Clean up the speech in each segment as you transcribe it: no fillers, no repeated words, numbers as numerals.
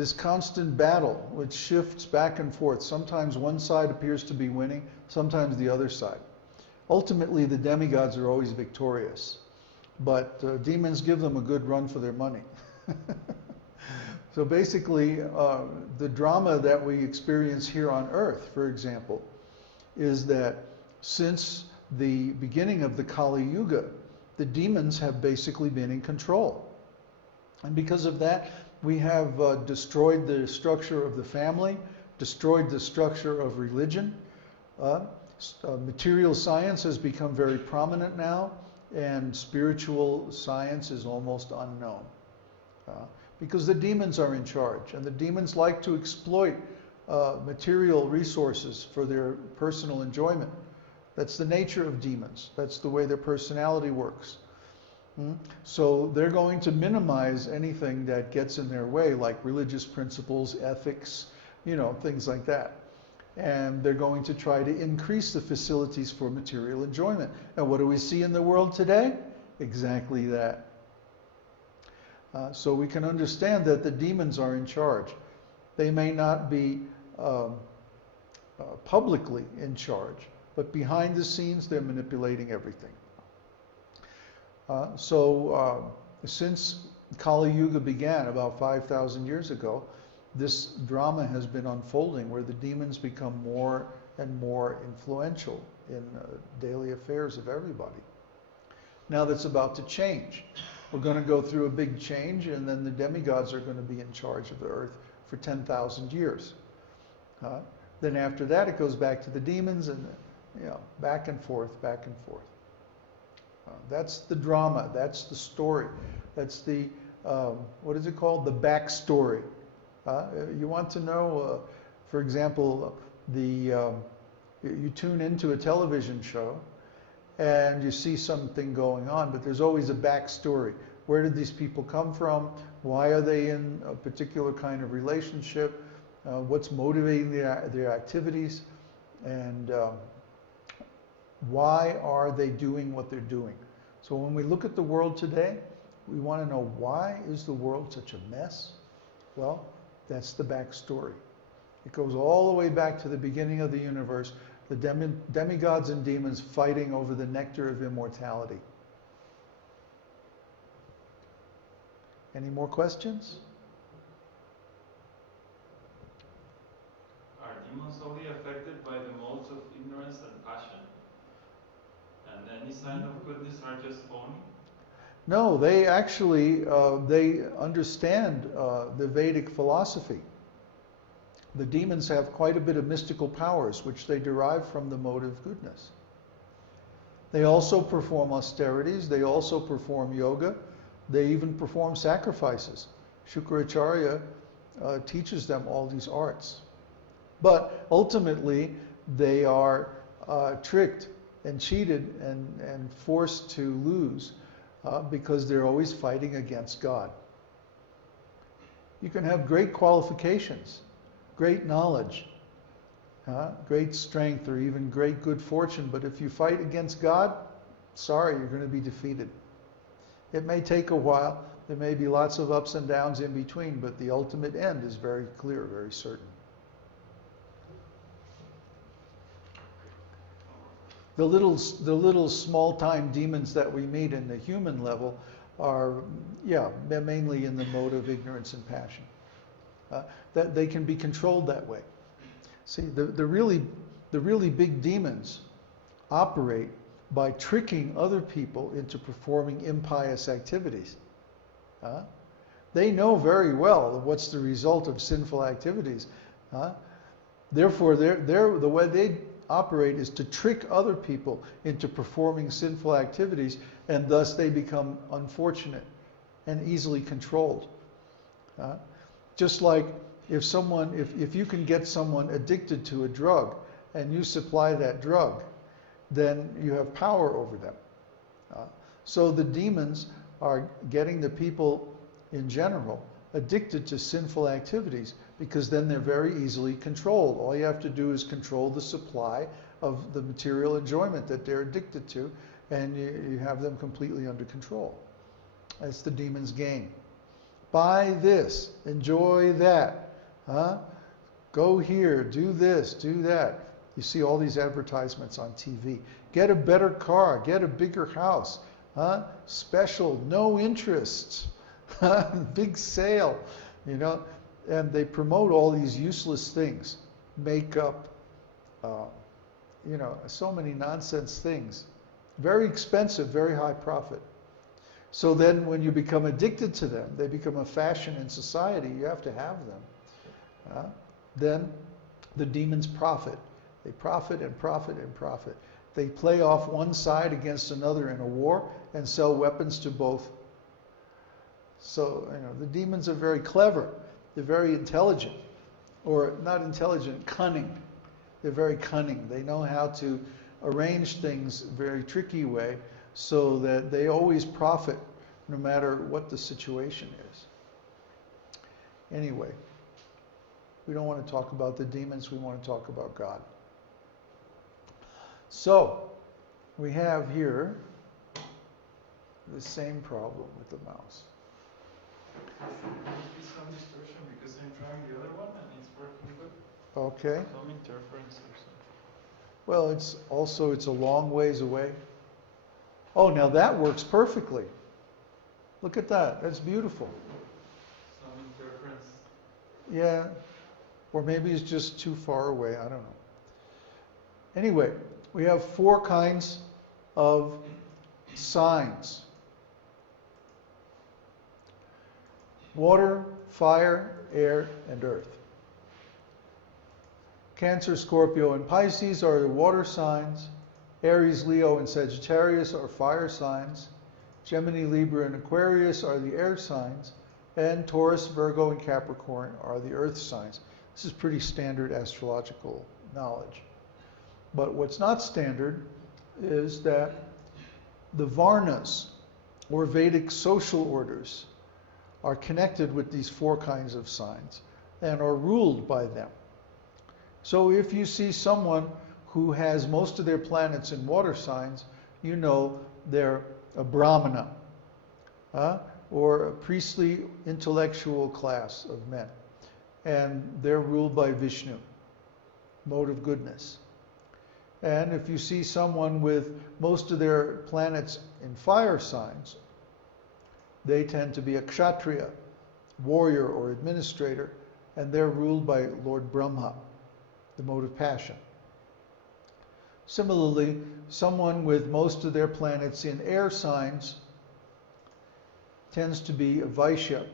this constant battle which shifts back and forth. Sometimes one side appears to be winning, sometimes the other side. Ultimately, the demigods are always victorious, but demons give them a good run for their money. So basically, the drama that we experience here on Earth, for example, is that since the beginning of the Kali Yuga, the demons have basically been in control. And because of that, we have destroyed the structure of the family, destroyed the structure of religion. Material science has become very prominent now, and spiritual science is almost unknown. Because the demons are in charge, and the demons like to exploit material resources for their personal enjoyment. That's the nature of demons. That's the way their personality works. So they're going to minimize anything that gets in their way, like religious principles, ethics, things like that. And they're going to try to increase the facilities for material enjoyment. And what do we see in the world today? Exactly that. So we can understand that the demons are in charge. They may not be publicly in charge, but behind the scenes they're manipulating everything. Since Kali Yuga began about 5,000 years ago, this drama has been unfolding where the demons become more and more influential in daily affairs of everybody. Now that's about to change. We're going to go through a big change, and then the demigods are going to be in charge of the earth for 10,000 years. Then after that, it goes back to the demons, and back and forth, back and forth. That's the drama. That's the story. That's the, what is it called? The backstory. You want to know, for example, you tune into a television show, and you see something going on, but there's always a backstory. Where did these people come from? Why are they in a particular kind of relationship? What's motivating their activities? And why are they doing what they're doing? So when we look at the world today, we want to know, why is the world such a mess? Well, that's the backstory. It goes all the way back to the beginning of the universe, the demigods and demons fighting over the nectar of immortality. Any more questions? Are demons only affected by the modes of ignorance and passion? And any sign of goodness are just phony? No, they actually, they understand the Vedic philosophy. The demons have quite a bit of mystical powers, which they derive from the mode of goodness. They also perform austerities. They also perform yoga. They even perform sacrifices. Shukracharya teaches them all these arts. But ultimately, they are tricked and cheated and forced to lose because they're always fighting against God. You can have great qualifications, great knowledge, great strength, or even great good fortune, but if you fight against God, sorry, you're going to be defeated. It may take a while. There may be lots of ups and downs in between, but the ultimate end is very clear, very certain. The little small-time demons that we meet in the human level are, they're mainly in the mode of ignorance and passion. That they can be controlled that way. See, the really big demons operate by tricking other people into performing impious activities. They know very well what's the result of sinful activities. Therefore, the way they operate is to trick other people into performing sinful activities, and thus they become unfortunate and easily controlled. Just like if you can get someone addicted to a drug and you supply that drug, then you have power over them. So the demons are getting the people in general addicted to sinful activities, because then they're very easily controlled. All you have to do is control the supply of the material enjoyment that they're addicted to, and you have them completely under control. That's the demon's game. Buy this, enjoy that, huh? Go here, do this, do that. You see all these advertisements on TV. Get a better car, get a bigger house, huh? Special, no interest, big sale, you know. And they promote all these useless things, makeup, you know, so many nonsense things. Very expensive, very high profit. So then when you become addicted to them, they become a fashion in society, you have to have them. Then the demons profit. They profit and profit and profit. They play off one side against another in a war and sell weapons to both. So, you know, the demons are very clever. They're very intelligent. Or not intelligent, cunning. They're very cunning. They know how to arrange things in a very tricky way so that they always profit no matter what the situation is. Anyway, we don't want to talk about the demons, we want to talk about God. So, we have here the same problem with the mouse. Maybe some distortion because I'm trying the other one and it's working good. Okay. Some interference or something. Well, it's a long ways away. Oh, now that works perfectly. Look at that. That's beautiful. Some interference. Yeah. Or maybe it's just too far away. I don't know. Anyway, we have 4 kinds of signs. Water, fire, air, and earth. Cancer, Scorpio, and Pisces are the water signs. Aries, Leo, and Sagittarius are fire signs. Gemini, Libra, and Aquarius are the air signs. And Taurus, Virgo, and Capricorn are the earth signs. This is pretty standard astrological knowledge. But what's not standard is that the Varnas, or Vedic social orders, are connected with these 4 kinds of signs and are ruled by them. So if you see someone who has most of their planets in water signs, you know they're a Brahmana, or a priestly intellectual class of men. And they're ruled by Vishnu, mode of goodness. And if you see someone with most of their planets in fire signs, they tend to be a kshatriya, warrior or administrator, and they're ruled by Lord Brahma, the mode of passion. Similarly, someone with most of their planets in air signs tends to be a Vaishya,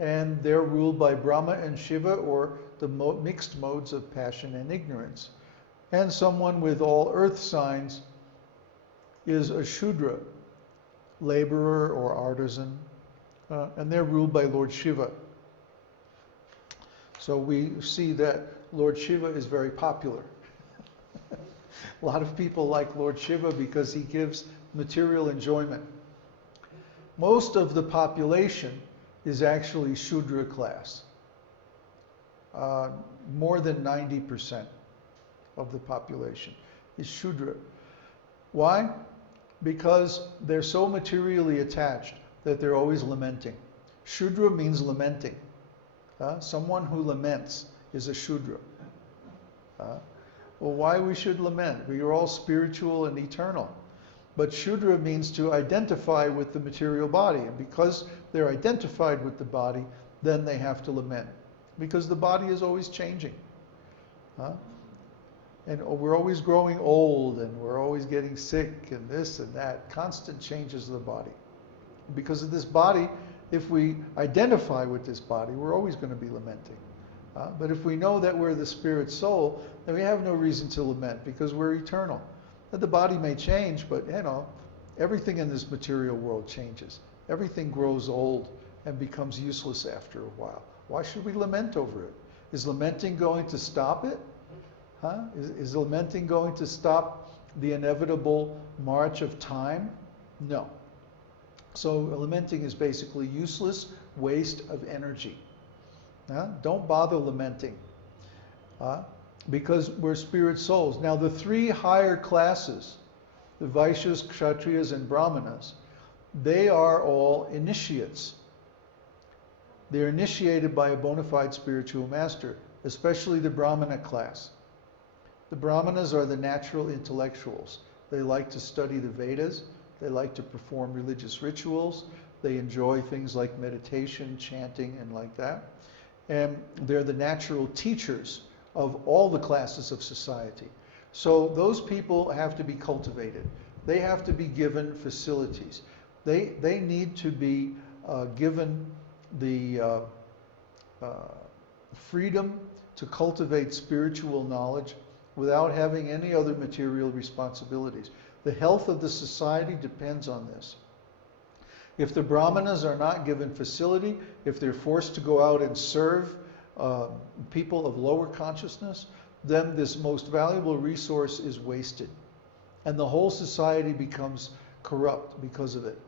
and they're ruled by Brahma and Shiva, or the mixed modes of passion and ignorance. And someone with all earth signs is a Shudra, laborer or artisan, and they're ruled by Lord Shiva. So we see that Lord Shiva is very popular. A lot of people like Lord Shiva because he gives material enjoyment. Most of the population is actually Shudra class. More than 90% of the population is Shudra. Why? Because they're so materially attached that they're always lamenting. Shudra means lamenting. Someone who laments is a Shudra. Well, why we should lament? We are all spiritual and eternal. But Shudra means to identify with the material body. And because they're identified with the body, then they have to lament. Because the body is always changing. And we're always growing old, and we're always getting sick, and this and that. Constant changes of the body. Because of this body, if we identify with this body, we're always going to be lamenting. But if we know that we're the spirit soul, then we have no reason to lament, because we're eternal. The body may change, but you know, everything in this material world changes. Everything grows old and becomes useless after a while. Why should we lament over it? Is lamenting going to stop it? Is lamenting going to stop the inevitable march of time? No. So lamenting is basically useless waste of energy. Don't bother lamenting. Because we're spirit souls. Now the 3 higher classes, the Vaishyas, Kshatriyas, and Brahmanas, they are all initiates. They're initiated by a bona fide spiritual master, especially the Brahmana class. The Brahmanas are the natural intellectuals. They like to study the Vedas. They like to perform religious rituals. They enjoy things like meditation, chanting, and like that. And they're the natural teachers of all the classes of society. So those people have to be cultivated. They have to be given facilities. They need to be given the freedom to cultivate spiritual knowledge without having any other material responsibilities. The health of the society depends on this. If the Brahmanas are not given facility, if they're forced to go out and serve people of lower consciousness, then this most valuable resource is wasted. And the whole society becomes corrupt because of it.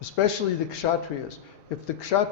Especially the Kshatriyas. If the Kshatriyas